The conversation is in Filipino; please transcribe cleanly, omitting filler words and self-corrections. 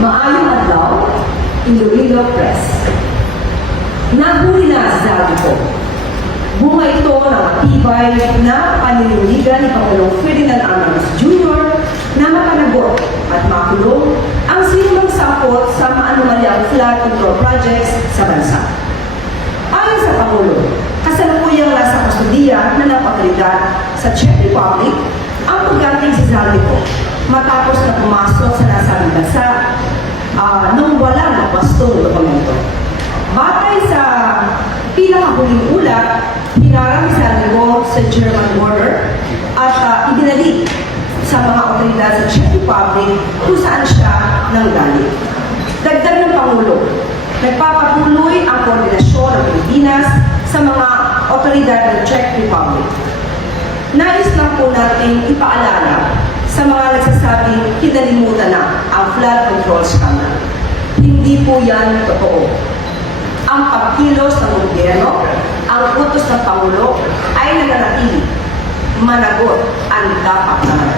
Maayong adlaw, Iloilo Press. Nahuli na sa sabi ko. Bunga ito ng matibay na paniniligan ni Pangulong Ferdinand R. Marcos Jr. na makanagot at makulong ang sinumang sakot sa maanumalyang flood control projects sa bansa. Ayon sa Pangulo, kasalukuyang nasa kustudiya na ng otoridad sa Czech Republic ang pagdating si Zaldico matapos na pumasok sa nasabing bansa nung walang wastong dokumento. Batay sa pinakahuling ulat, hinarang si Zaldico sa German border at ibinalik sa mga otoridad sa Czech Republic kung saan siya nanggaling. Dagdag ng Pangulo, nagpapatuloy ang koordinasyon ng Pilipinas sa mga otoridad ng Czech Republic. Nais lang po natin ipaalala sa mga nagsasabing kinalimutan na ang flood control scandal. Hindi po yan totoo. Ang pagkilos ng gobyerno, ang utos ng Pangulo ay nananatili. Managot ang dapat na